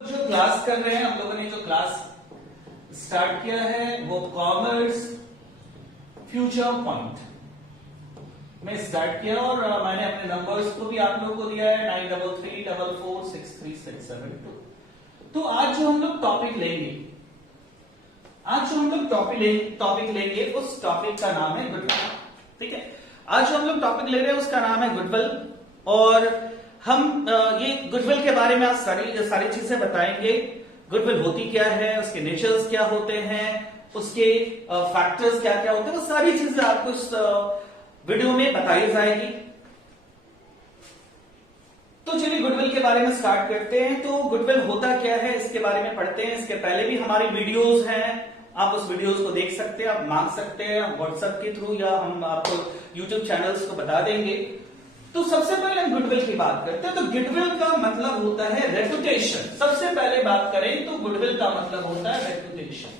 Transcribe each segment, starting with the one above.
जो क्लास कर रहे हैं हम लोगों ने जो क्लास स्टार्ट किया है वो कॉमर्स फ्यूचर पॉइंट में स्टार्ट किया और मैंने अपने नंबर्स को भी आप लोगों को दिया है 9334463672। तो आज जो हम लोग टॉपिक लेंगे उस टॉपिक का नाम है गुडविल। ठीक है, आज जो हम लोग टॉपिक ले रहे हैं उसका नाम है गुडविल और हम ये गुडविल के बारे में आज सारी चीजें बताएंगे। गुडविल होती क्या है, उसके नेचर्स क्या होते हैं, उसके फैक्टर्स क्या क्या होते हैं, वो सारी चीजें आपको इस वीडियो में बताई जाएगी। तो चलिए गुडविल के बारे में स्टार्ट करते हैं। तो गुडविल होता क्या है इसके बारे में पढ़ते हैं। इसके पहले भी हमारी वीडियोस हैं, आप उस वीडियोस को देख सकते हैं, आप मांग सकते हैं व्हाट्सएप के थ्रू या हम आपको यूट्यूब चैनल्स को बता देंगे। तो सबसे पहले हम गुडविल की बात करते हैं। तो गुडविल का मतलब होता है रेपुटेशन। सबसे पहले बात करें तो गुडविल का मतलब होता है रेपुटेशन।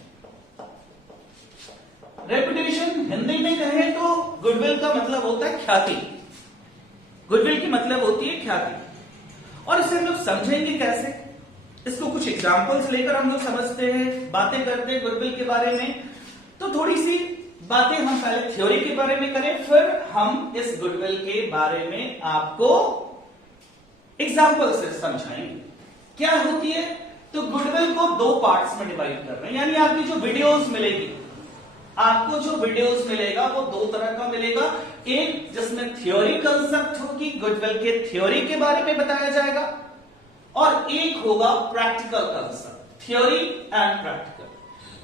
रेपुटेशन हिंदी में कहें तो गुडविल का मतलब होता है ख्याति। गुडविल की मतलब होती है ख्याति। और इसे हम लोग समझेंगे कैसे, इसको कुछ एग्जांपल्स लेकर हम लोग समझते हैं, बातें करते हैं गुडविल के बारे में। तो थोड़ी सी बातें हम पहले थ्योरी के बारे में करें, फिर हम इस गुडविल के बारे में आपको एग्जांपल से समझाएंगे क्या होती है। तो गुडविल को दो पार्ट्स में डिवाइड कर रहे हैं, यानी आपकी जो वीडियोस मिलेगी, आपको जो वीडियोस मिलेगा वो दो तरह का मिलेगा। एक जिसमें थ्योरी कंसेप्ट होगी, गुडविल के थ्योरी के बारे में बताया जाएगा, और एक होगा practical concept, theory and practical.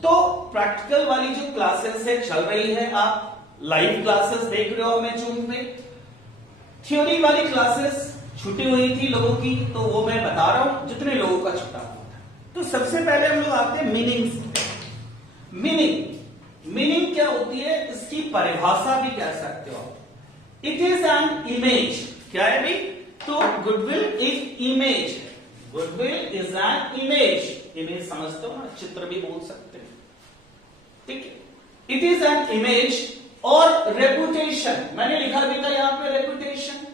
तो प्रैक्टिकल वाली जो क्लासेस है चल रही है, आप लाइव क्लासेस देख रहे हो मैं जूम पे। थ्योरी वाली क्लासेस छुट्टी हुई थी लोगों की, तो वो मैं बता रहा हूं जितने लोगों का छुट्टा हुआ था। तो सबसे पहले हम लोग आते हैं मीनिंग क्या होती है, इसकी परिभाषा भी कह सकते हो आप। It is an image. क्या है भाई? तो गुडविल एक इमेज है। गुडविल इज एन इमेज समझते हो ना, चित्र भी बोल सकते हैं। ठीक है, इट इज एन इमेज और रेपुटेशन, मैंने लिखा भी था यहां पे रेपुटेशन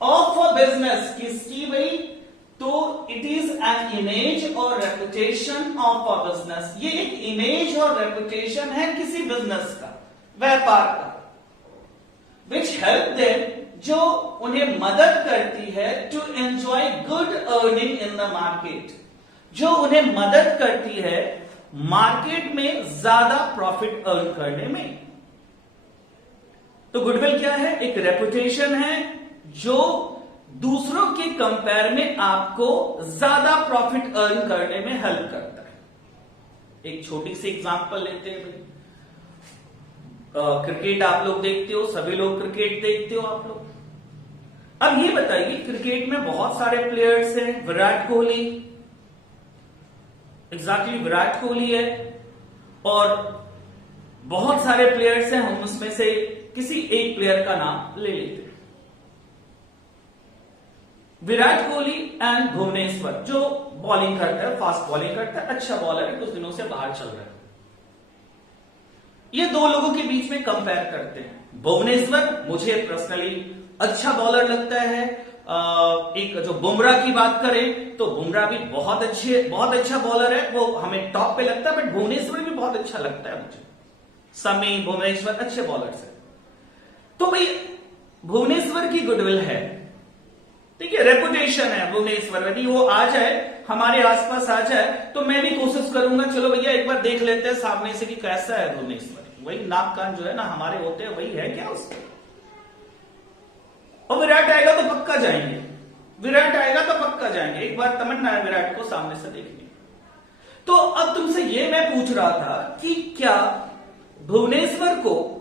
ऑफ अ बिजनेस। किसकी भाई? तो इट इज एन इमेज और रेपुटेशन ऑफ अ बिजनेस। ये एक इमेज और रेपुटेशन है किसी बिजनेस का, व्यापार का, विच हेल्प देम, जो उन्हें मदद करती है to enjoy good earning in the market, जो उन्हें मदद करती है मार्केट में ज्यादा प्रॉफिट अर्न करने में। तो गुडविल क्या है? एक रेपुटेशन है जो दूसरों के कंपेयर में आपको ज्यादा प्रॉफिट अर्न करने में हेल्प करता है। एक छोटी सी एग्जांपल लेते हैं भाई। क्रिकेट आप लोग देखते हो, सभी लोग क्रिकेट देखते हो आप लोग। अब ये बताइए, क्रिकेट में बहुत सारे प्लेयर्स हैं। विराट कोहली, एग्जैक्टली विराट कोहली है, और बहुत सारे प्लेयर्स हैं। हम उसमें से किसी एक प्लेयर का नाम ले लेते हैं। विराट कोहली एंड भुवनेश्वर, जो बॉलिंग करता है, फास्ट बॉलिंग करता है, अच्छा बॉलर है, कुछ दिनों से बाहर चल रहा है। ये दो लोगों के बीच में कंपेयर करते हैं। भुवनेश्वर मुझे पर्सनली अच्छा बॉलर लगता है। एक जो बुमराह की बात करें तो बुमराह भी बहुत अच्छा बॉलर है, वो हमें टॉप पे लगता है, बट भुवनेश्वर भी बहुत अच्छा लगता है मुझे। समी, भुवनेश्वर अच्छे बॉलर्स हैं। तो भाई भुवनेश्वर की गुडविल है, ठीक है, रेपुटेशन है भुवनेश्वर। यदि वो आ जाए, हमारे आसपास आ जाए, तो मैं भी कोशिश करूंगा, चलो भैया एक बार देख लेते हैं सामने से कि कैसा है भुवनेश्वर। वही नाक कान जो है ना हमारे होते हैं, वही है क्या उसके। और विराट आएगा तो पक्का जाएंगे, एक बार तमन्ना है विराट को सामने से देखने। तो अब तुमसे ये मैं पूछ रहा था कि क्या भुवनेश्वर को,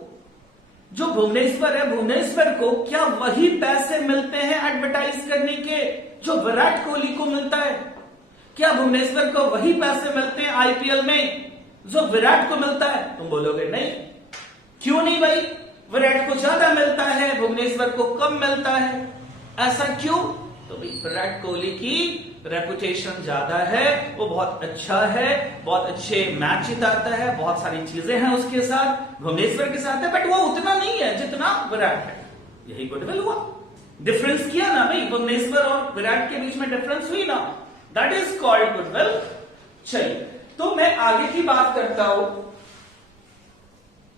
जो भुवनेश्वर है, भुवनेश्वर को क्या वही पैसे मिलते हैं एडवर्टाइज करने के जो विराट कोहली को मिलता है? क्या भुवनेश्वर को वही पैसे मिलते हैं आईपीएल में जो विराट को मिलता है? तुम बोलोगे नहीं। क्यों नहीं भाई? विराट को ज्यादा मिलता है, भुवनेश्वर को कम मिलता है। ऐसा क्यों? तो भाई विराट कोहली की रेपुटेशन ज्यादा है, वो बहुत अच्छा है, बहुत अच्छे मैच जिताता है, बहुत सारी चीजें हैं उसके साथ, भुवनेश्वर के साथ है, बट वो उतना नहीं है जितना विराट है। यही गुडविल हुआ। डिफरेंस किया ना भाई, भुवनेश्वर और विराट के बीच में डिफरेंस हुई ना। That is called goodwill. चलिए, तो मैं आगे की बात करता हूं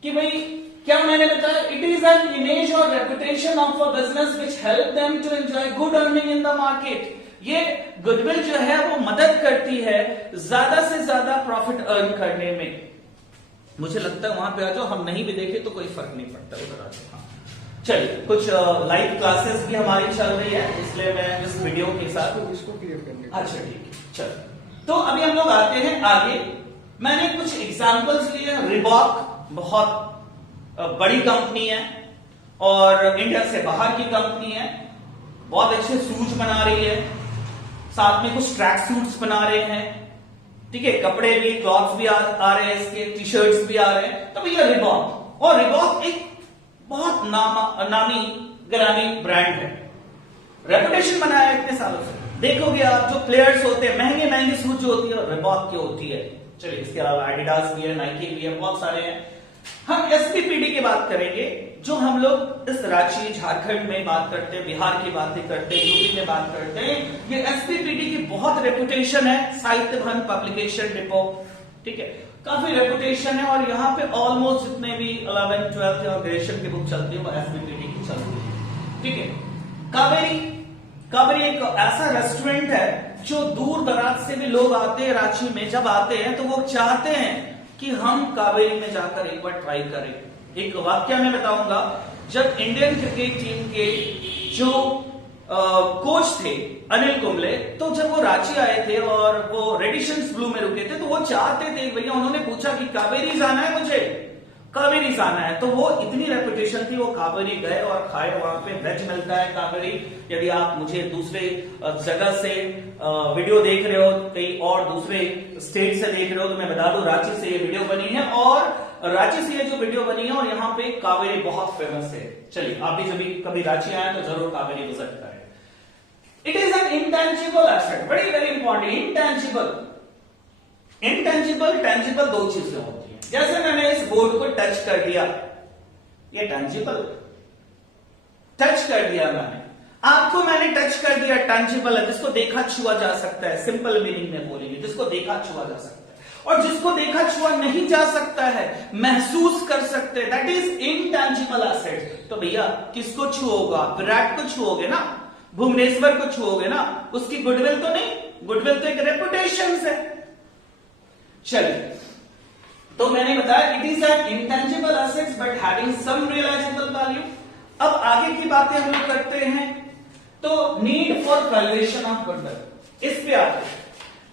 कि भाई क्या मैंने बताया, इट इज एन इमेज और reputation of a business which help them to enjoy good earning in the market. ये गुडविल जो है वो मदद करती है ज्यादा से ज्यादा प्रॉफिट अर्न करने में। मुझे लगता है वहां पे आ जाओ, हम नहीं भी देखे तो कोई फर्क नहीं पड़ता, उधर आ जाओ। हाँ, चलिए, कुछ लाइव क्लासेस भी हमारी चल रही है, इसलिए मैं इस वीडियो के साथ इसको क्लियर करने। अच्छा ठीक है, चलो। तो अभी हम लोग आते हैं आगे। मैंने कुछ एग्जांपल्स लिए। रिबॉक बहुत बड़ी कंपनी है और इंडिया से बाहर की कंपनी है, बहुत अच्छे शूज बना रही है, साथ में कुछ ट्रैक सूट्स बना रहे हैं, ठीक है, कपड़े भी, क्लॉथ्स भी आ रहे हैं, इसके टी शर्ट्स भी आ रहे हैं। तो भैया रिबॉक, और रिबॉक एक बहुत नामी गिरामी ब्रांड है, रेपुटेशन बनाया है इतने सालों से। देखोगे आप जो प्लेयर्स होते हैं, महंगे महंगे शूज जो होती है रिबॉक की होती है। चलिए, इसके अलावा एडिडास भी है, नाइकी भी है, बहुत सारे हैं। हम एसपीपीडी की बात करेंगे, जो हम लोग इस रांची झारखंड में बात करते हैं, बिहार की बातें करते हैं, यूपी में बात करते हैं। ये एसपीपीडी की बहुत रेपुटेशन है, साहित्य भवन पब्लिकेशन डिपो, ठीक है, काफी रेपुटेशन है। और यहाँ पे ऑलमोस्ट जितने भी 11th 12th और ग्रेजुएशन की बुक चलती है वो एसपीपीडी की चलती है, ठीक है। कावेरी एक ऐसा रेस्टोरेंट है जो दूर दराज से भी लोग आते हैं, रांची में जब आते हैं तो वो चाहते हैं कि हम कावेरी में जाकर एक बार ट्राई करें। एक वाक्य मैं बताऊंगा, जब इंडियन क्रिकेट टीम के जो कोच थे अनिल कुंबले, तो जब वो रांची आए थे और वो रेडिशंस ब्लू में रुके थे, तो वो चाहते थे भैया, उन्होंने पूछा कि कावेरी जाना है, मुझे कावेरी जाना है। तो वो इतनी रेपुटेशन थी, वो कावेरी गए और खाए, वहां पे वेज मिलता है कावेरी। यदि आप मुझे दूसरे जगह से वीडियो देख रहे हो, कहीं और दूसरे स्टेट से देख रहे हो, तो मैं बता दूं रांची से ये वीडियो बनी है, और रांची से ये जो वीडियो बनी है, और यहाँ पे कावेरी बहुत फेमस है। चलिए, आप भी जब कभी रांची आए तो जरूर कावेरी विजिट करें। It is an intangible asset, very very important. Intangible tangible दो चीजें होती है। जैसे मैंने इस बोर्ड को टच कर दिया, ये टेंजिबल, टच कर दिया मैंने, आपको मैंने टच कर दिया, टेंजिबल है, जिसको देखा छुआ जा सकता है, सिंपल मीनिंग में बोलेंगे, जिसको देखा छुआ जा सकता है। और जिसको देखा छुआ नहीं जा सकता है, महसूस कर सकते हैं, दैट इज इंटेंजिबल एसेट। तो भैया किसको छुओगा? विराट को छुओगे ना, भुवनेश्वर को छुओगे ना, उसकी गुडविल तो नहीं, गुडविल तो एक रेपुटेशन है। चलिए, तो मैंने बताया it is an intangible assets but having some realisable value. अब आगे की बातें हम लोग करते हैं। तो need for valuation of goodwill, इस पे आते हैं।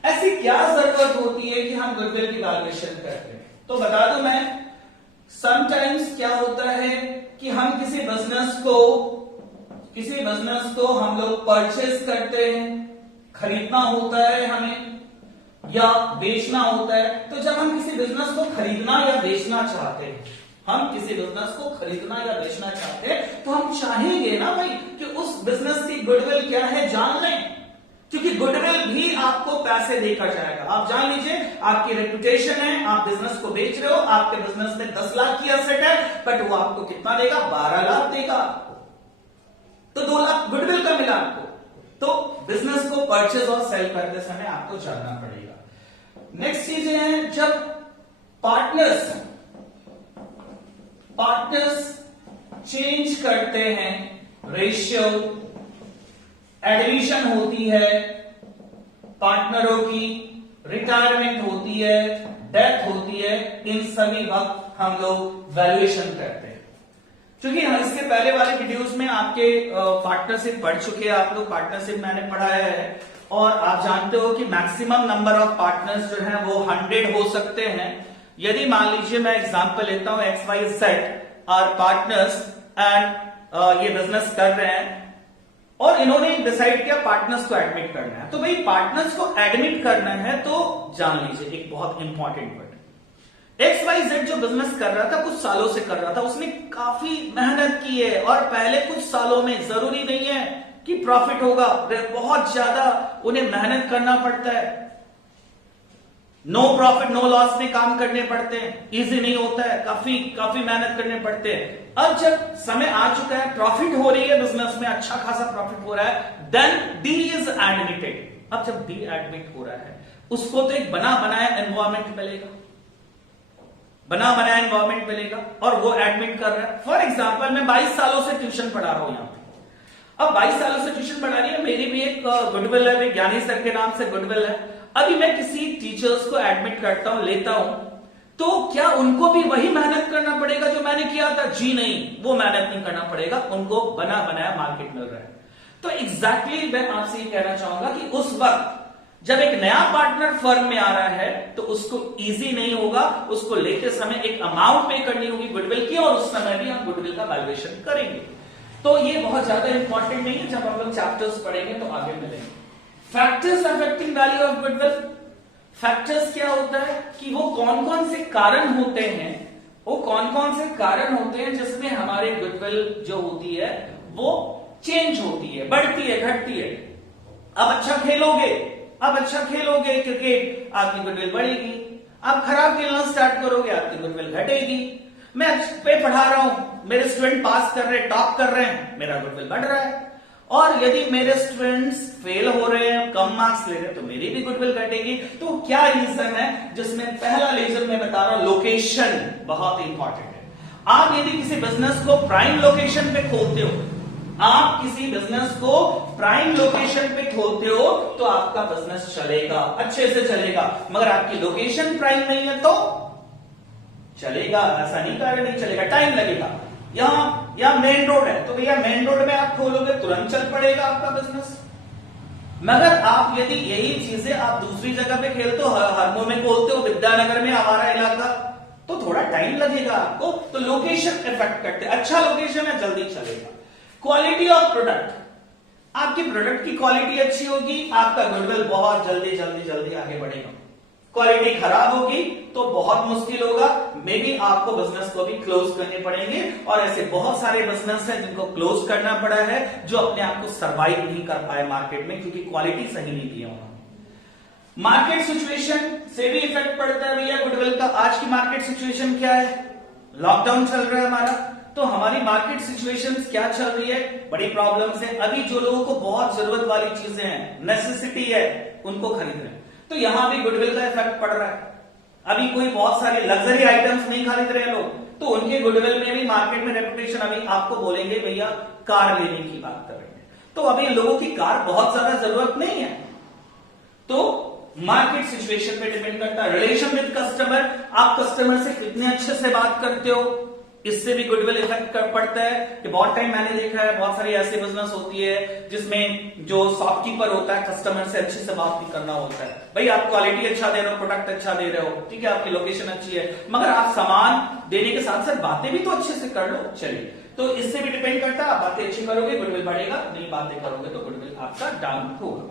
ऐसी क्या जरूरत होती है कि हम गुडविल की वैल्यूएशन करते हैं? तो बता दूं मैं, समटाइम्स क्या होता है कि हम किसी बिजनेस को हम लोग परचेस करते हैं, खरीदना होता है हमें, या बेचना होता है। तो जब हम किसी बिजनेस को खरीदना या बेचना चाहते हैं, तो हम चाहेंगे ना भाई कि उस बिजनेस की गुडविल क्या है जान लें, क्योंकि गुडविल भी आपको पैसे देखा जाएगा। आप जान लीजिए, आपकी रेपुटेशन है, आप बिजनेस को बेच रहे हो, आपके बिजनेस में 10 लाख की एसेट है, बट वो आपको कितना देगा? 12 लाख देगा, तो 2 लाख गुडविल का मिला आपको। तो बिजनेस को परचेज और सेल करते समय आपको जानना पड़ेगा। नेक्स्ट चीज है, जब पार्टनर्स चेंज करते हैं, रेशियो, एडमिशन होती है, पार्टनरों की रिटायरमेंट होती है, डेथ होती है, इन सभी वक्त हम लोग वैल्यूएशन करते हैं। क्योंकि हम इसके पहले वाले वीडियोस में आपके पार्टनरशिप पढ़ चुके हैं, आप लोग पार्टनरशिप मैंने पढ़ाया है, और आप जानते हो कि मैक्सिमम नंबर ऑफ पार्टनर्स जो है वो 100 हो सकते हैं। यदि मान लीजिए मैं एग्जांपल लेता हूं, XYZ आर पार्टनर्स एंड ये बिजनेस कर रहे हैं, और इन्होंने डिसाइड किया पार्टनर्स को एडमिट करना है। तो भाई पार्टनर्स को एडमिट करना है तो जान लीजिए एक बहुत इंपॉर्टेंट वर्ड, XYZ जो बिजनेस कर रहा था, कुछ सालों से कर रहा था, उसने काफी मेहनत की है, और पहले कुछ सालों में जरूरी नहीं है कि प्रॉफिट होगा, बहुत ज्यादा उन्हें मेहनत करना पड़ता है, नो प्रॉफिट नो लॉस में काम करने पड़ते हैं, इजी नहीं होता है, काफी मेहनत करने पड़ते हैं। अब जब समय आ चुका है, प्रॉफिट हो रही है बिजनेस में, अच्छा खासा प्रॉफिट हो रहा है, देन डी इज एडमिटेड। अब जब बी एडमिट हो रहा है उसको तो एक बना बनाया एनवायरमेंट मिलेगा, बना बनाया एनवायरमेंट मिलेगा और वो एडमिट कर रहा है। फॉर एग्जाम्पल मैं 22 सालों से ट्यूशन पढ़ा रहा हूं यहां पे। अब 22 सालों से ट्यूशन पढ़ा रही है, मेरी भी एक गुडविल है, ज्ञानी सर के नाम से गुडविल है। अभी मैं किसी टीचर्स को एडमिट करता हूं, लेता हूं, तो क्या उनको भी वही मेहनत करना पड़ेगा जो मैंने किया था? जी नहीं, वो मेहनत नहीं करना पड़ेगा, उनको बना बनाया मार्केट मिल रहा है। तो एग्जैक्टली मैं आपसे ये कहना चाहूंगा कि उस वक्त जब एक नया पार्टनर फर्म में आ रहा है तो उसको इजी नहीं होगा, उसको लेते समय एक अमाउंट पे करनी होगी गुडविल की, और उस समय भी हम गुडविल का वैल्यूएशन करेंगे। तो ये बहुत ज्यादा इंपॉर्टेंट नहीं है, जब हम लोग चैप्टर्स पढ़ेंगे तो आगे मिलेंगे। Factors affecting value of goodwill. Factors क्या होता है कि वो कौन कौन से कारण होते हैं, वो कौन कौन से कारण होते हैं जिसमें हमारे गुडविल जो होती है वो चेंज होती है, बढ़ती है, घटती है। अब अच्छा खेलोगे, अब अच्छा खेलोगे क्रिकेट, आपकी गुडविल बढ़ेगी। आप खराब खेलना स्टार्ट करोगे, आपकी गुडविल घटेगी। मैं पे पढ़ा रहा हूं, मेरे स्टूडेंट पास कर रहे हैं, टॉप कर रहे हैं, मेरा गुडविल बढ़ रहा है। और यदि मेरे स्टूडेंट्स फेल हो रहे हैं, कम मार्क्स ले रहे हैं, तो मेरी भी गुडविल घटेगी। तो क्या रीजन है? जिसमें पहला रीजन मैं बता रहा हूं, लोकेशन बहुत इंपॉर्टेंट है। आप यदि किसी बिजनेस को प्राइम लोकेशन पे खोलते हो, आप किसी बिजनेस को प्राइम लोकेशन पे खोलते हो तो आपका बिजनेस चलेगा, अच्छे से चलेगा। मगर आपकी लोकेशन प्राइम नहीं है तो चलेगा, ऐसा नहीं कह रहे नहीं चलेगा, टाइम लगेगा। यहां मेन रोड है तो भैया मेन रोड में आप खोलोगे तुरंत चल पड़ेगा आपका बिजनेस। मगर आप यदि यही चीजें आप दूसरी जगह पे खेलते हो, हरमों में खोलते हो, विद्यानगर में हमारा इलाका, तो थोड़ा टाइम लगेगा आपको। तो लोकेशन इफेक्ट करते, अच्छा लोकेशन है जल्दी चलेगा। क्वालिटी ऑफ प्रोडक्ट, आपकी प्रोडक्ट की क्वालिटी अच्छी होगी, आपका गुडविल बहुत जल्दी जल्दी जल्दी आगे बढ़ेगा। क्वालिटी खराब होगी तो बहुत मुश्किल होगा, मे बी आपको बिजनेस को भी क्लोज करने पड़ेंगे। और ऐसे बहुत सारे बिजनेस हैं जिनको क्लोज करना पड़ा है, जो अपने आप को सर्वाइव नहीं कर पाए मार्केट में क्योंकि क्वालिटी सही नहीं दी उन्होंने। मार्केट सिचुएशन से भी इफेक्ट पड़ता है भैया गुडविल का। आज की मार्केट सिचुएशन क्या है? लॉकडाउन चल रहा है हमारा, तो हमारी मार्केट सिचुएशंस क्या चल रही है? बड़ी प्रॉब्लम्स है। अभी जो लोगों को बहुत जरूरत वाली चीजें हैं, नेसेसिटी है, उनको खरीद रहे हैं, तो यहां भी गुडविल का इफेक्ट पड़ रहा है। अभी कोई बहुत सारे लग्जरी आइटम्स नहीं खरीद रहे लोग, तो उनके गुडविल में भी मार्केट में रेपुटेशन, अभी आपको बोलेंगे भैया कार लेने की बात कर रहे हैं, तो अभी लोगों की कार बहुत ज्यादा जरूरत नहीं है। तो मार्केट सिचुएशन पे डिपेंड करता है। रिलेशन विद कस्टमर, आप कस्टमर से कितने अच्छे से बात करते हो, इससे भी गुडविल इफेक्ट पड़ता है। कि बहुत टाइम मैंने देखा है, बहुत सारी ऐसी बिजनेस होती है जिसमें जो शॉपकीपर होता है कस्टमर से अच्छे से बात नहीं करना होता है। भाई आप क्वालिटी अच्छा दे रहे हो, प्रोडक्ट अच्छा दे रहे हो, ठीक है, आपकी लोकेशन अच्छी है, मगर आप सामान देने के साथ साथ बातें भी तो अच्छे से कर लो, चलिए। तो इससे भी डिपेंड करता है, आप बातें अच्छी करोगे गुडविल बढ़ेगा, नहीं बातें करोगे तो गुडविल आपका डाउन होगा।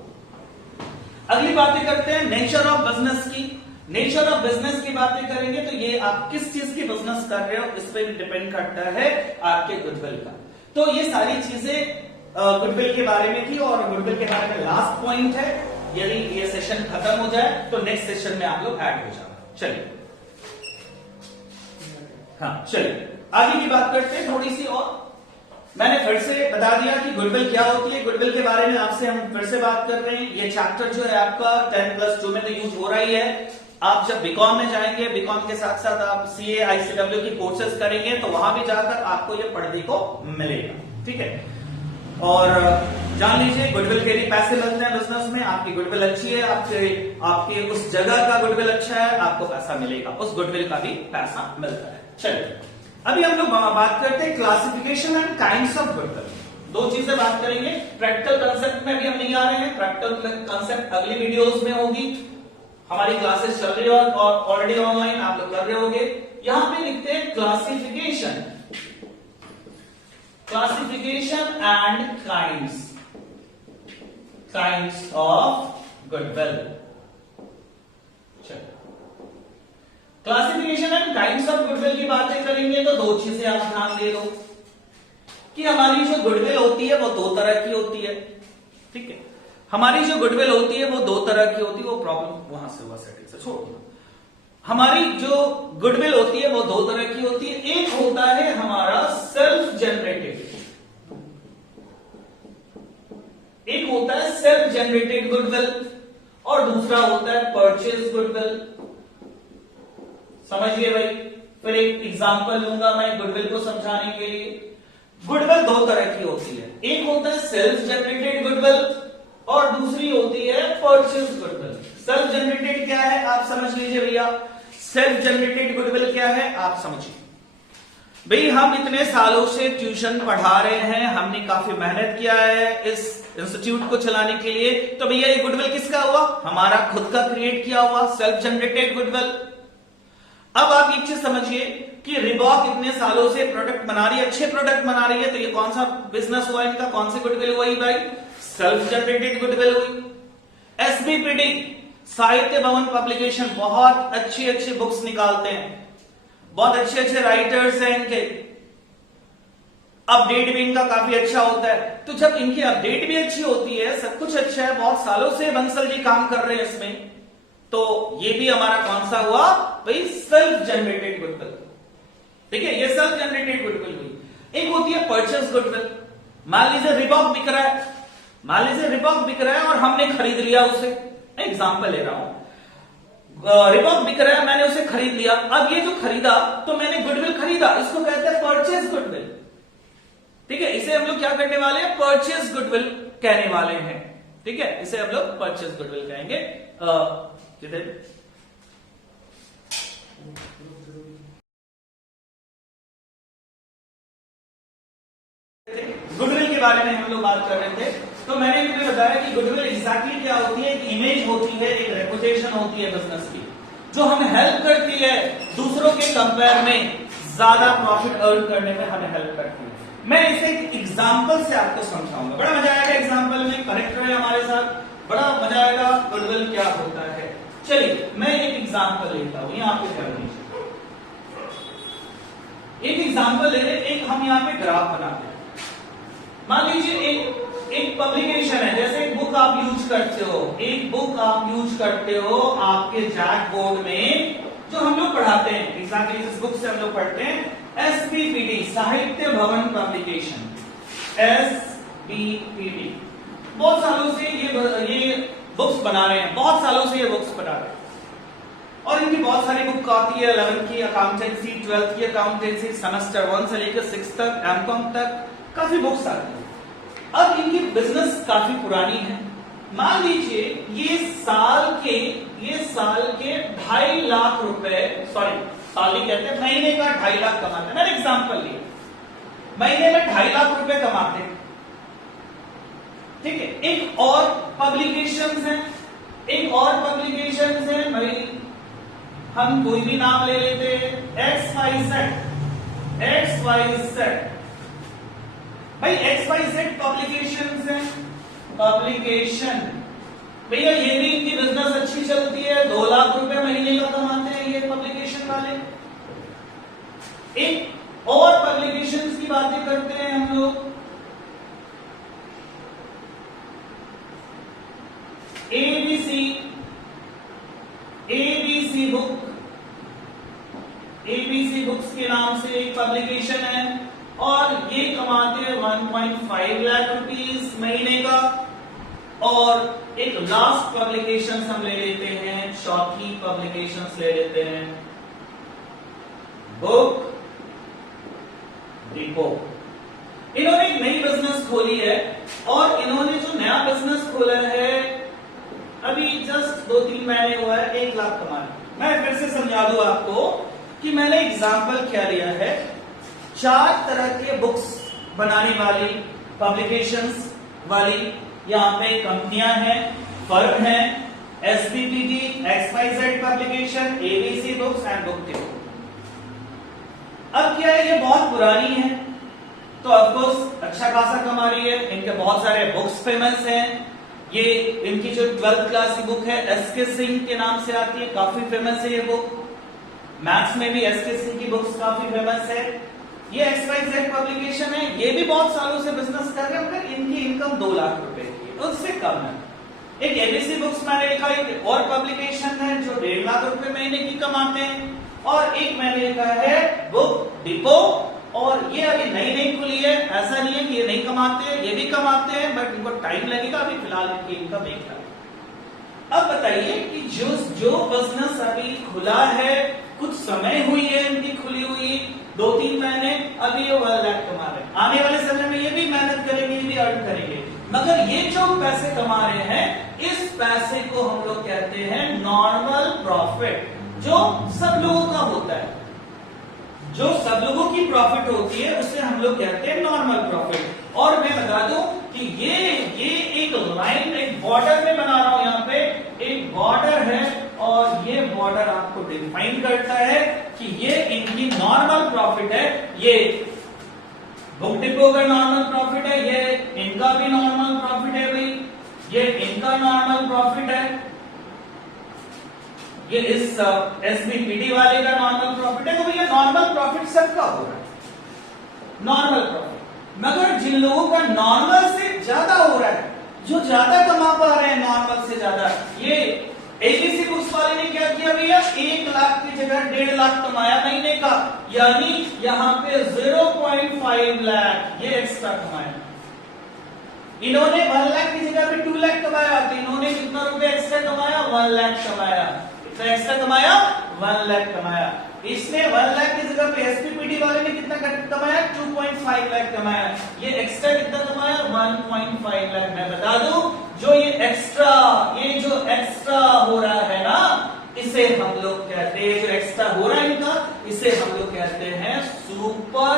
अगली बातें करते हैं नेचर ऑफ बिजनेस की। नेचर ऑफ बिजनेस की बातें करेंगे तो ये आप किस चीज की बिजनेस कर रहे हो इस पर भी डिपेंड करता है आपके गुडविल का। तो ये सारी चीजें गुडविल के बारे में थी, और गुडविल के बारे में लास्ट पॉइंट है। यदि ये सेशन खत्म हो जाए तो नेक्स्ट सेशन में आप लोग ऐड हो जाओ। चलिए, हाँ चलिए आगे की बात करते हैं थोड़ी सी। और मैंने फिर से बता दिया कि गुडविल क्या होती है, गुडविल के बारे में आपसे हम फिर से बात कर रहे हैं। ये चैप्टर जो है आपका 10+2 में तो यूज हो रही है। आप जब बीकॉम में जाएंगे, बीकॉम के साथ साथ आप सीए आईसीडब्ल्यू की कोर्सेज करेंगे तो वहां भी जाकर आपको ये पढ़ने को मिलेगा, ठीक है। और जान लीजिए गुडविल के लिए पैसे मिलते हैं बिजनेस में। आपकी गुडविल अच्छी है, आपके उस जगह का गुडविल अच्छा है, आपको पैसा मिलेगा, उस गुडविल का भी पैसा मिलता है। चलिए अभी हम लोग बात करते हैं classification and kinds of goodwill. दो चीजें बात करेंगे। प्रैक्टिकल कंसेप्ट में भी हम नहीं आ रहे हैं, प्रैक्टिकल कंसेप्ट अगली वीडियोस में होगी। हमारी क्लासेस चल रही है और ऑलरेडी ऑनलाइन आप लोग कर रहे होंगे। यहां पे लिखते हैं classification, classification and kinds of goodwill. Classification and kinds of goodwill की बातें करेंगे तो दो चीजें आप ध्यान दे दो कि हमारी जो गुडविल होती है वो दो तरह की होती है, ठीक है। हमारी जो गुडविल होती है वो दो तरह की होती है, वो प्रॉब्लम वहां से हुआ सेटिंग से छोड़ दो। हमारी जो गुडविल होती है वो दो तरह की होती है। एक होता है हमारा सेल्फ जनरेटेड, एक होता है सेल्फ जनरेटेड गुडविल। और दूसरा होता है परचेज गुडविल। समझिए भाई, फिर एक एग्जांपल लूंगा मैं गुडविल को समझाने के लिए। गुडविल दो तरह की होती है, एक होता है सेल्फ जनरेटेड गुडविल और दूसरी होती है परचेज गुडविल। सेल्फ जनरेटेड क्या है आप समझ लीजिए भैया, सेल्फ जनरेटेड गुडविल क्या है आप समझिए। भाई हम इतने सालों से ट्यूशन पढ़ा रहे हैं, हमने काफी मेहनत किया है इस इंस्टीट्यूट को चलाने के लिए, तो भैया ये गुडविल किसका हुआ? हमारा खुद का क्रिएट किया हुआ सेल्फ जनरेटेड गुडविल। अब आप एक चीज समझिए कि रिबॉक इतने सालों से प्रोडक्ट बना रही है, अच्छे प्रोडक्ट बना रही है, तो ये कौन सा बिजनेस हुआ इनका, कौन सी गुडविल हुई भाई? सेल्फ जनरेटेड गुडविल हुई। एसबीपीडी साहित्य भवन पब्लिकेशन बहुत अच्छी अच्छी बुक्स निकालते हैं, बहुत अच्छे अच्छे राइटर्स हैं इनके, अपडेट भी इनका काफी अच्छा होता है। तो जब इनकी अपडेट भी अच्छी होती है, सब कुछ अच्छा है, बहुत सालों से बंसल जी काम कर रहे हैं इसमें, तो ये भी हमारा कौन सा हुआ भाई? Self generated goodwill. ठीक है, ये सेल्फ जनरेटेड गुडविल हुई। एक होती है परचेज गुडविल। मान लीजिए रिबॉक बिक रहा है, मान लीजिए रिबॉक बिक रहा है और हमने खरीद लिया उसे, एग्जाम्पल ले रहा हूं, रिबॉक बिक रहा है, मैंने उसे खरीद लिया। अब ये जो खरीदा तो मैंने गुडविल खरीदा, इसको कहते हैं परचेज गुडविल। ठीक है, इसे हम लोग क्या करने वाले हैं? परचेज गुडविल कहने वाले हैं। ठीक है, इसे हम लोग परचेज गुडविल कहेंगे। गुडविल के बारे में हम लोग बात कर रहे थे, तो मैंने तुम्हें बताया कि गुडविल एग्जैक्टली क्या होती है? एक इमेज होती है, एक रेपुटेशन होती है बिजनेस की, जो हमें हेल्प करती है दूसरों के कंपेयर में ज्यादा प्रॉफिट अर्न करने में हमें हेल्प करती है। मैं इसे एक एग्जांपल से आपको समझाऊंगा, बड़ा मजा आएगा एग्जांपल में। करेक्ट रहे हमारे साथ, बड़ा मजा आएगा। गुडविल क्या होता है, चलिए मैं एक एग्जांपल लेता हूं, यहां पे ध्यान दीजिए। एक एग्जांपल ले रहे, एक हम यहाँ पे ग्राफ बनाते हैं। मान लीजिए एक पब्लिकेशन है, जैसे एक बुक आप यूज करते हो, एक बुक आप यूज करते हो आपके जैक बोर्ड में, जो हम लोग पढ़ाते हैं, एग्जैक्टली जिस बुक से हम लोग पढ़ते हैं, एसबीपीडी साहित्य भवन पब्लिकेशन, एसबीपीडी। बहुत सालों से ये बुक्स बना रहे हैं, बहुत सालों से ये बुक्स बना रहे हैं, और इनकी बहुत सारी बुक आती है, 11th की अकाउंटेंसी, 12th की अकाउंटेंसी, सेमेस्टर 1 से लेकर 6 तक, एमकॉम तक, काफी बुक्स आती है। अब इनकी बिजनेस काफी पुरानी है। मान लीजिए ये साल के 2.5 लाख रुपए, सॉरी साल ही कहते हैं, महीने का 2.5 लाख कमाते हैं। मैंने एग्जांपल लिया, महीने में 2.5 लाख रुपए कमाते हैं। ठीक है, एक और पब्लिकेशंस है, एक और पब्लिकेशंस है भाई, हम कोई भी नाम ले लेते हैं, XYZ भाई, XYZ पब्लिकेशंस है, पब्लिकेशन भैया, ये भी इनकी बिजनेस अच्छी चलती है, 2 लाख रुपए महीने का कमाते हैं ये पब्लिकेशन वाले। एक और पब्लिकेशंस की बातें करते हैं हम लोग, ABC बुक, ABC बुक्स के नाम से एक पब्लिकेशन है, और ये कमाते हैं 1.5 लाख रुपीस महीने का। और एक लास्ट पब्लिकेशन हम ले लेते हैं, चौथी पब्लिकेशंस ले लेते हैं, बुक डिपो। इन्होंने एक नई बिजनेस खोली है, और इन्होंने जो नया बिजनेस खोला है अभी जस्ट 2-3 महीने हुआ है, 1 लाख कमा रहे। मैं फिर से समझा दूं आपको कि मैंने एग्जाम्पल क्या लिया है, 4 तरह के बुक्स बनाने वाली, पब्लिकेशंस वाली यहां पे कंपनियां हैं, फर्म है, एसबीपीडी, XYZ publication, ABC books and book depot. अब क्या है, ये बहुत पुरानी है, तो ऑफकोर्स अच्छा खासा कमा रही है, इनके बहुत सारे बुक्स फेमस हैं। ये इनकी जो 12th क्लास की बुक है, SK सिंह के नाम से आती है, काफी फेमस है ये बुक। मैथ्स में भी SK सिंह की बुक्स काफी फेमस है। ये XYZ पब्लिकेशन है, ये भी बहुत सालों से बिजनेस कर रहे हैं, मगर इनकी इनकम 2 लाख रुपए की, उससे कम है। एक ABC बुक्स मैंने लिखा, एक और पब्लिकेशन है जो 1.5 लाख रुपए महीने की कमाते हैं, और एक मैंने लिखा है बुक डिपो, और ये अभी नई खुली है, ऐसा नहीं है कि ये नहीं कमाते हैं, ये भी कमाते हैं, बट इनको टाइम लगेगा। अभी फिलहाल इनकी इनकम 1 लाख। अब बताइए कि जो बिजनेस अभी खुला है, कुछ समय हुई है इनकी खुली हुई, 2-3 महीने, अभी ये 1 लाख कमा रहे हैं, आने वाले समय में ये भी मेहनत करेंगे, ये भी अर्न करेंगे, मगर ये जो पैसे कमा रहे हैं, इस पैसे को हम लोग कहते हैं नॉर्मल प्रॉफिट, जो सब लोगों का होता है, जो सब लोगों की प्रॉफिट होती है, उसे हम लोग कहते हैं नॉर्मल प्रॉफिट। और मैं बता दूं कि ये एक लाइन, एक बॉर्डर में बना रहा हूं, यहाँ पे एक बॉर्डर है, और ये बॉर्डर आपको डिफाइन करता है कि ये इनकी नॉर्मल प्रॉफिट है, ये बुक डिपो का नॉर्मल प्रॉफिट है, ये इनका भी नॉर्मल प्रॉफिट है भाई, ये इनका नॉर्मल प्रॉफिट है, ये इस एसबीपीडी वाले का नॉर्मल प्रॉफिट है। तो भैया नॉर्मल प्रॉफिट सबका हो रहा है, नॉर्मल प्रॉफिट, मगर जिन लोगों का नॉर्मल से ज्यादा हो रहा है, जो ज्यादा कमा पा रहे हैं नॉर्मल से ज्यादा, ये एबीसी बुक्स वाले ने क्या किया भैया, 1 लाख की जगह 1.5 लाख कमाया महीने का, यानी यहाँ पे 0.5 लाख ये एक्स्ट्रा कमाया। इन्होंने 1 लाख की जगह पे 2 लाख कमाया, तो इन्होंने कितना रुपए एक्स्ट्रा कमाया, 1 लाख कमाया। कितना एक्स्ट्रा कमाया, 1 लाख कमाया। इसने 1 लाख की जगह पे एसपीपीडी वाले ने कितना कमाया, 2.5 लाख कमाया। ये एक्स्ट्रा कितना कमाया, 1.5 लाख। मैं बता दूं, जो ये जो एक्स्ट्रा हो रहा है ना, इसे हम लोग कहते हैं, जो एक्स्ट्रा हो रहा है इनका, इसे हम लोग कहते हैं सुपर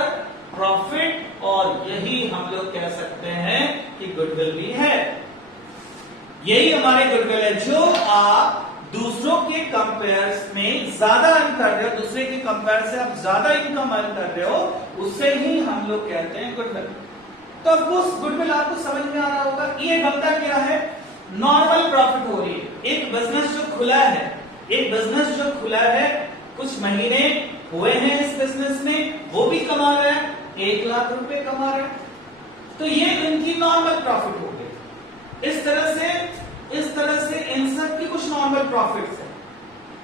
प्रॉफिट, और यही हम लोग कह सकते हैं कि गुडविल भी है। यही हमारे गुडविल है, जो आप दूसरों के कंपेयर में ज्यादा अर्न कर रहे हो, दूसरे के कंपेयर से आप ज्यादा इनकम अर्न कर रहे हो, उससे ही हम लोग कहते हैं गुडविल। तो ऑफकोर्स गुडविल आपको समझ में आ रहा होगा। ये बनता क्या है, नॉर्मल प्रॉफिट हो रही है। एक बिजनेस जो खुला है, कुछ महीने हुए हैं इस बिजनेस में, वो भी कमा रहा है, 1 लाख रुपए कमा रहा है, तो ये इनकी नॉर्मल प्रॉफिट हो गई। इस तरह से इन सब की कुछ नॉर्मल प्रॉफिट्स है।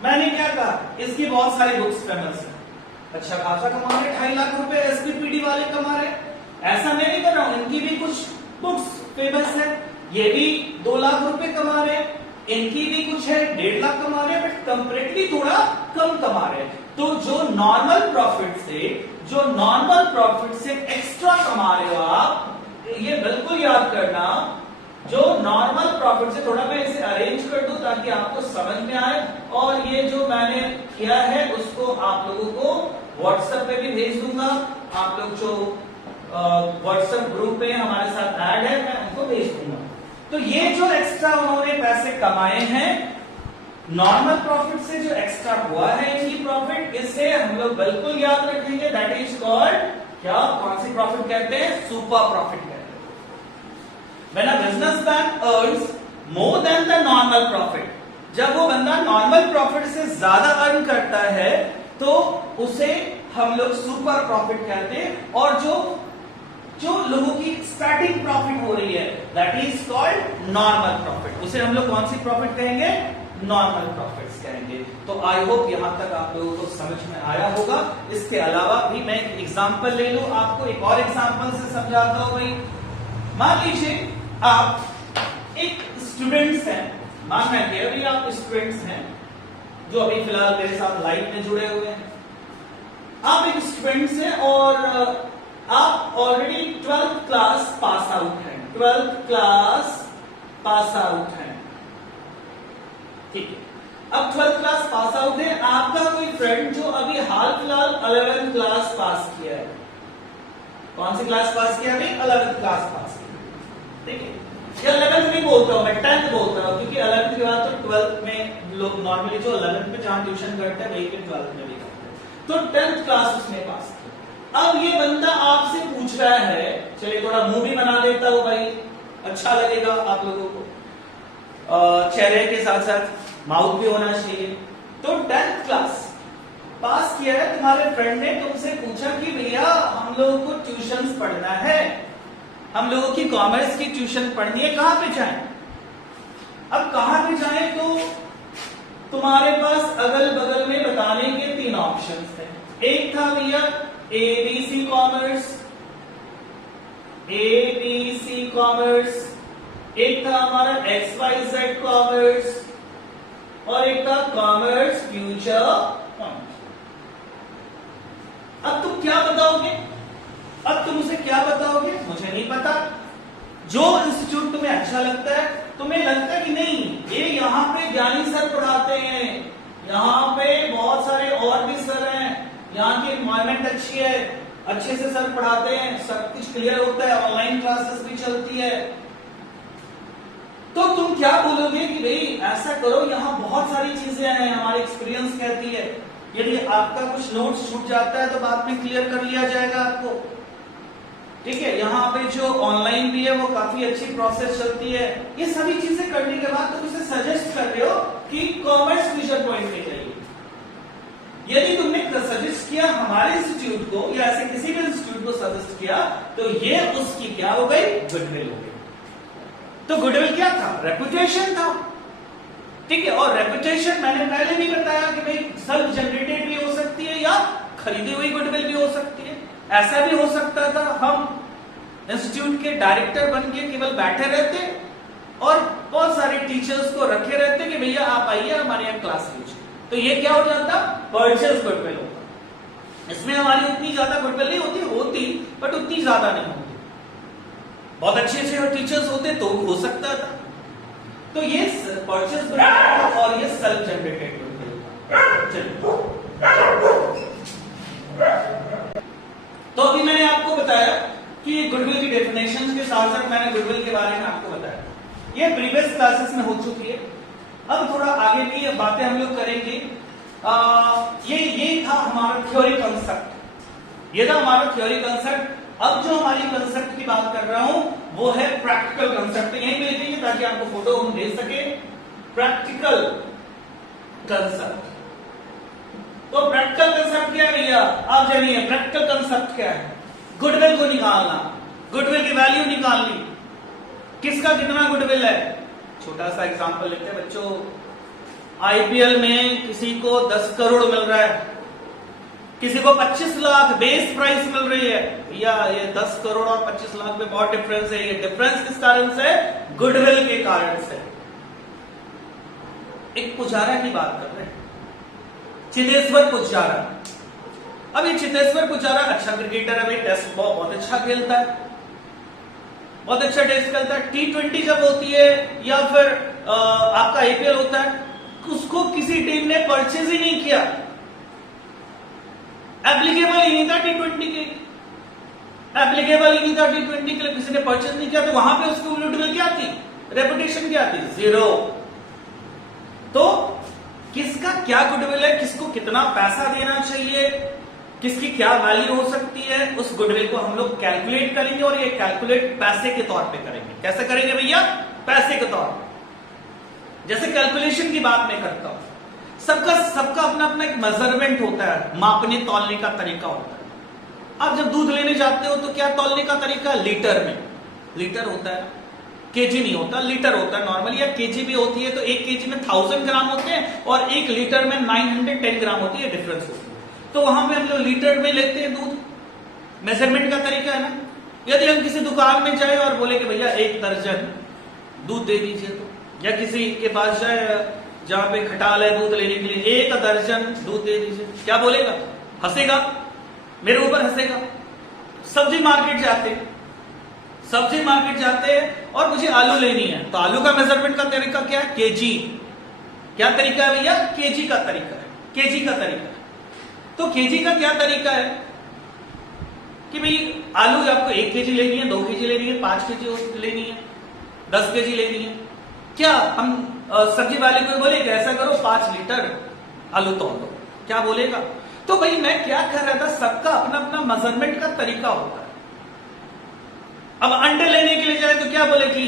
मैंने क्या कहा, इसकी बहुत सारी बुक्स फेमस है, अच्छा खासा कमा रहे, 2.5 लाख रुपए एसपीपीडी वाले कमा रहे। ऐसा मैं नहीं कर रहा हूं, इनकी भी कुछ बुक्स फेमस है, ये भी 2 लाख रुपए कमा रहे हैं, इनकी भी कुछ है 1.5 लाख कमा रहे हैं, बट कंपैरेटिवली थोड़ा कम कमा रहे हैं। तो जो नॉर्मल प्रॉफिट से एक्स्ट्रा कमा रहे हो आप, ये बिल्कुल याद करना, जो नॉर्मल प्रॉफिट से, थोड़ा मैं इसे अरेंज कर दूं ताकि आपको समझ में आए, और ये जो मैंने किया है उसको आप लोगों को व्हाट्सएप पे भी भेज दूंगा। आप लोग जो व्हाट्सएप ग्रुप में हमारे साथ ऐड है, मैं उनको भेज दूंगा। तो ये जो एक्स्ट्रा उन्होंने पैसे कमाए हैं, नॉर्मल प्रॉफिट से जो एक्स्ट्रा हुआ है इनकी प्रॉफिट, इसे हम लोग बिल्कुल याद रखेंगे, दैट इज कॉल्ड क्या, कौन सी प्रॉफिट कहते हैं, सुपर प्रॉफिट कहते हैं। When a businessman earns more than the normal profit, जब वो बंदा नॉर्मल प्रॉफिट से ज्यादा अर्न करता है, तो उसे हम लोग सुपर प्रॉफिट कहते हैं। और जो लोगों की स्टार्टिंग प्रॉफिट हो रही है, that is called normal profit, उसे हम लोग कौन सी प्रॉफिट कहेंगे, नॉर्मल प्रॉफिट्स कहेंगे। तो आई होप यहां तक आप लोगों को समझ में आया होगा। इसके अलावा भी मैं एक एग्जांपल ले लूं, आपको एक और एग्जांपल से समझाता हूं भाई। मान लीजिए आप एक स्टूडेंट्स हैं, मानना है अभी आप स्टूडेंट्स हैं जो अभी फिलहाल मेरे साथ लाइव में जुड़े हुए हैं। आप एक स्टूडेंट्स हैं और आप already 12th class pass out हैं, 12th क्लास पास आउट हैं, ठीक है। अब 12th क्लास पास आउट है, आपका कोई फ्रेंड जो अभी हाल फिलहाल 11th क्लास पास किया है। कौन सी क्लास पास किया, अभी 11th क्लास पास किया, ठीक है। या 11th नहीं बोलता हूं मैं, 10th बोलता हूं, क्योंकि 11th के बाद तो 12th में लोग नॉर्मली जो 11th में जहां ट्यूशन करते हैं वही पे 12th में भी करते हैं। तो 10th क्लास उसने पास किया। अब ये बंदा आपसे पूछ रहा है, चलिए थोड़ा मुंह भी बना देता हूं भाई, अच्छा लगेगा आप लोगों को, चेहरे के साथ साथ माउथ भी होना चाहिए। तो 10th क्लास पास किया है, तुम्हारे फ्रेंड ने तुमसे पूछा कि भैया हम लोगों को ट्यूशन पढ़ना है, हम लोगों की कॉमर्स की ट्यूशन पढ़नी है, कहां पे जाएं? अब कहां पे जाएं, तो तुम्हारे पास अगल बगल में बताने के 3 ऑप्शंस थे। एक था भैया एबीसी कॉमर्स, एक था हमारा XYZ कॉमर्स, और एक था कॉमर्स फ्यूचर पॉइंट। अब तुम क्या बताओगे? अब तुम उसे क्या बताओगे? मुझे नहीं पता। जो इंस्टीट्यूट तुम्हें अच्छा लगता है, तुम्हें लगता है कि नहीं ये यहाँ पे ज्ञानी सर पढ़ाते हैं, यहाँ पे बहुत सारे और भी सर हैं, यहाँ की एनवायरमेंट अच्छी है, अच्छे से सर पढ़ाते हैं, सब कुछ क्लियर होता है, ऑनलाइन क्लासेस भी चलती है, तो तुम क्या बोलोगे कि भाई ऐसा करो, यहाँ बहुत सारी चीजें हैं, हमारी एक्सपीरियंस कहती है, यदि आपका कुछ नोट्स छूट जाता है तो बाद में क्लियर कर लिया जाएगा आपको, ठीक है। यहाँ पे जो ऑनलाइन भी है वो काफी अच्छी प्रोसेस चलती है। ये सभी चीजें करने के बाद तुम इसे सजेस्ट कर रहे हो कि कॉमर्स फ्यूचर पॉइंट में जाइए। यदि तुमने सजेस्ट किया हमारे इंस्टीट्यूट को या ऐसे किसी भी इंस्टीट्यूट को सजेस्ट किया, तो ये उसकी क्या हो गई? गुडविल हो गई। तो गुडविल क्या था? रेपुटेशन था, ठीक है। और रेपुटेशन मैंने पहले भी बताया कि भाई सेल्फ जनरेटेड भी हो सकती है या खरीदी हुई गुडविल भी हो सकती है। ऐसा भी हो सकता था हम इंस्टीट्यूट के डायरेक्टर बन के केवल बैठे रहते और बहुत सारे टीचर्स को रखे रहते कि भैया आप आइए हमारे यहाँ क्लास लीजिए, तो ये क्या हो जाता? परचेज गुडविल होता। इसमें हमारी उतनी ज्यादा गुडविल नहीं होती बट उतनी ज्यादा नहीं होती। बहुत अच्छे अच्छे टीचर्स होते तो हो सकता था। तो ये परचेज गुडविल और ये सेल्फ जनरेटेड गुडविल। चलिए, तो अभी मैंने आपको बताया कि गुडविल की डेफिनेशंस के साथ साथ मैंने गुडविल के बारे में आपको बताया। ये प्रीवियस क्लासेस में हो चुकी है। अब थोड़ा आगे की बातें हम लोग करेंगे। ये था हमारा थ्योरी कंसेप्ट, ये था हमारा थ्योरी कंसेप्ट। अब जो हमारी कंसेप्ट की बात कर रहा हूं वो है प्रैक्टिकल कंसेप्ट। यहीं पे लिखिए ताकि आपको फोटो हम दे सके। Practical concept. तो प्रैक्टिकल कंसेप्ट क्या है भैया? आप जानिए प्रैक्टिकल कंसेप्ट क्या है? गुडविल को निकालना, गुडविल की वैल्यू निकालनी, किसका कितना गुडविल है। छोटा सा एग्जांपल लेते हैं बच्चों। आईपीएल में किसी को 10 करोड़ मिल रहा है, किसी को 25 लाख बेस प्राइस मिल रही है। भैया ये 10 करोड़ और 25 लाख में बहुत डिफरेंस है। ये डिफरेंस किस कारण से? गुडविल के कारण से। एक पुजारा की बात कर रहे हैं, चितेश्वर पुजारा। अब ये चितेश्वर पुजारा अच्छा क्रिकेटर है भाई, टेस्ट बहुत अच्छा खेलता है, बहुत अच्छा टेस्ट खेलता है। T20 जब होती है या फिर आपका आईपीएल होता है, उसको किसी टीम ने परचेज ही नहीं किया, एप्लीकेबल ही नहीं था T20 के, एप्लीकेबल ही नहीं था T20 के लिए, किसी ने परचेज नहीं किया, तो वहां पे उसकी गुडविल क्या थी? रेपुटेशन क्या थी? 0। तो किसका क्या गुडविल है, किसको कितना पैसा देना चाहिए, किसकी क्या वैल्यू हो सकती है, उस गुडविल को हम लोग कैलकुलेट करेंगे। और ये कैलकुलेट पैसे के तौर पे करेंगे। कैसे करेंगे भैया? पैसे के तौर पे। जैसे कैलकुलेशन की बात मैं करता हूं, सबका अपना अपना एक मेजरमेंट होता है, मापने तौलने का तरीका होता है। आप जब दूध लेने जाते हो तो क्या तौलने का तरीका? लीटर में, लीटर होता है, केजी नहीं होता, लीटर होता है नॉर्मली, या केजी भी होती है तो 1 केजी में 1000 ग्राम होते हैं और 1 लीटर में 910 ग्राम होती है, डिफरेंस होती है। तो वहां पे हम लोग लीटर में लेते हैं दूध, मेजरमेंट का तरीका है ना। यदि हम किसी दुकान में जाए और बोले कि भैया 1 दर्जन दूध दे दीजिए, तो या किसी के पास जाए जहां पे खटाल है दूध लेने के लिए, 1 दर्जन दूध दे दीजिए, क्या बोलेगा? हंसेगा, मेरे ऊपर हंसेगा। सब्जी मार्केट जाते हैं और मुझे आलू लेनी है, तो आलू का मेजरमेंट का तरीका क्या है? केजी। क्या तरीका है भैया? केजी का तरीका है, केजी का तरीका है। तो केजी का क्या तरीका है कि भाई आलू आपको 1 केजी लेनी है, 2 केजी लेनी है, 5 केजी लेनी है, 10 केजी लेनी है। क्या हम सब्जी वाले को बोले कि ऐसा करो 5 लीटर आलू तोड़ दो, क्या बोलेगा? तो भाई मैं क्या कर रहा था, सबका अपना अपना मेजरमेंट का तरीका होता है। अब अंडे लेने के लिए जाए तो क्या बोले कि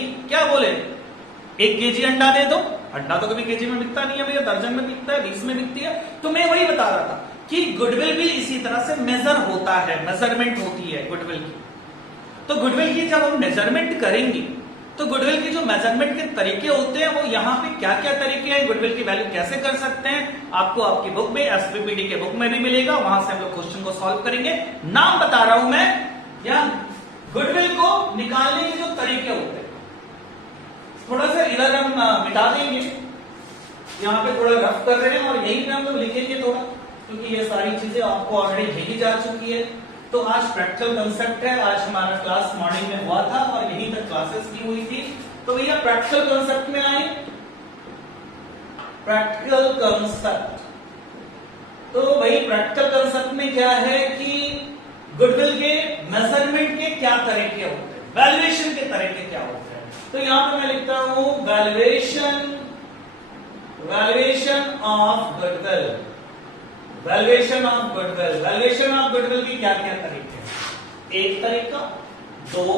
1 केजी अंडा दे दो। अंडा तो कभी केजी में बिकता नहीं है भैया, दर्जन में बिकता है, 20 में बिकती है। तो मैं वही बता रहा था कि गुडविल भी इसी तरह से मेजर होता है, मेजरमेंट होती है गुडविल की। तो गुडविल की जब हम मेजरमेंट करेंगे तो गुडविल के जो मेजरमेंट के तरीके होते हैं वो यहाँ पे क्या क्या तरीके हैं, गुडविल की वैल्यू कैसे कर सकते हैं, आपको आपकी बुक में, एसपीपीटी के बुक में भी मिलेगा। वहां से हम लोग क्वेश्चन को सॉल्व करेंगे। नाम बता रहा हूं मैं, या गुडविल को निकालने के जो तरीके होते हैं, थोड़ा सा इधर हम मिटा देंगे। यहाँ पे थोड़ा रफ कर रहे हैं और यही पे हम लोग लिखेंगे थोड़ा, क्योंकि ये सारी चीजें आपको ऑलरेडी भेजी जा चुकी है। तो आज प्रैक्टिकल कंसेप्ट है, आज हमारा क्लास मॉर्निंग में हुआ था और यहीं तक क्लासेस की हुई थी। तो भैया प्रैक्टिकल कंसेप्ट में आए, प्रैक्टिकल कंसेप्ट। तो भाई प्रैक्टिकल कंसेप्ट में क्या है कि गुडविल के मेजरमेंट के क्या तरीके होते हैं, वैल्यूएशन के तरीके क्या होते हैं। तो यहां पे मैं लिखता हूं valuation of goodwill, valuation of goodwill. Valuation of goodwill के क्या क्या तरीके हैं? एक तरीका, 2,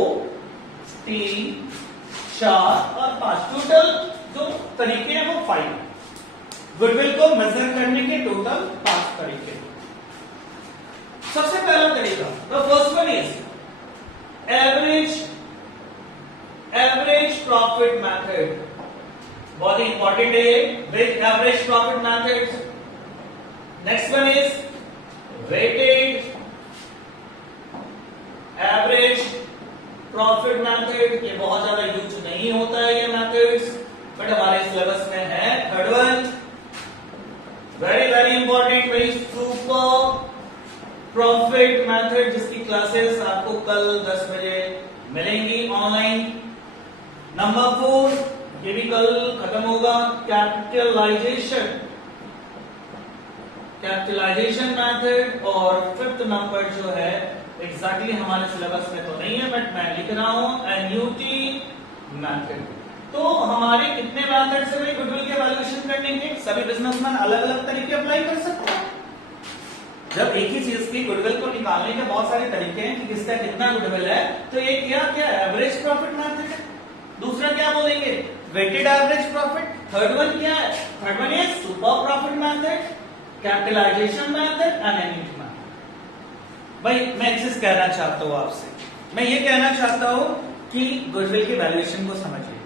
3, 4 और 5, टोटल जो तरीके हैं वो 5। गुडविल को मेजर करने के टोटल 5 तरीके। सबसे पहला तरीका, the first one is average profit method. बहुत ही इंपॉर्टेंट है ये, average profit method. Next one is weighted average profit method. ये बहुत ज्यादा यूज नहीं होता है ये मेथड्स, बट हमारे सिलेबस में है। Third one very very important, very super profit method, जिसकी क्लासेस आपको कल 10 बजे मिलेंगी ऑनलाइन। नंबर 4, ये भी कल खत्म होगा, कैपिटलाइजेशन मेथड। और 5th नंबर जो है एग्जैक्टली हमारे सिलेबस में तो नहीं है, बट मैं लिख रहा हूं एन्युटी मेथड। तो हमारे कितने मेथड से भी गुडविल के वैल्यूएशन करने के? सभी बिजनेसमैन अलग अलग तरीके अप्लाई कर सकते हैं। जब एक ही चीज की गुडविल को निकालने के बहुत सारे तरीके हैं कि किसका कितना गुडविल है, तो एक क्या एवरेज प्रॉफिट मेथड है। दूसरा क्या बोलेंगे? Weighted average profit. Third one क्या है? थर्ड वन ये super profit method, capitalisation method and annuity method. भाई मैं एक चीज कहना चाहता हूं आपसे, मैं ये कहना चाहता हूं कि गुडविल के वैल्यूएशन को समझिए।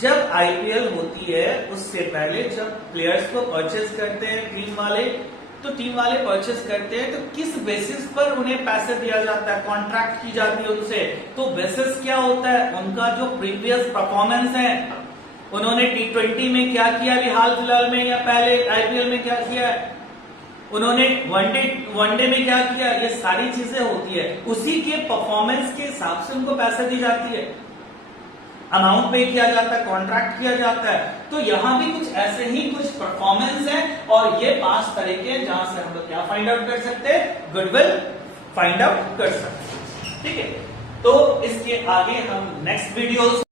जब आईपीएल होती है उससे पहले जब प्लेयर्स को परचेज करते हैं टीम वाले, तो टीम वाले परचेस करते हैं तो किस बेसिस पर उन्हें पैसे दिया जाता है, कॉन्ट्रैक्ट की जाती है उनसे। तो बेसिस क्या होता है? उनका जो प्रीवियस परफॉर्मेंस है, उन्होंने T20 में क्या किया अभी हाल फिलहाल में, या पहले आईपीएल में क्या किया है, उन्होंने वनडे में क्या किया, ये सारी चीजें होती है। उसी के परफॉर्मेंस के हिसाब से उनको पैसे दी जाती है, अमाउंट पे किया जाता है, कॉन्ट्रैक्ट किया जाता है। तो यहां भी कुछ ऐसे ही कुछ परफॉर्मेंस है, और ये 5 तरीके हैं जहां से हम लोग क्या फाइंड आउट कर सकते हैं, गुडविल फाइंड आउट कर सकते हैं। ठीक है, तो इसके आगे हम नेक्स्ट वीडियोस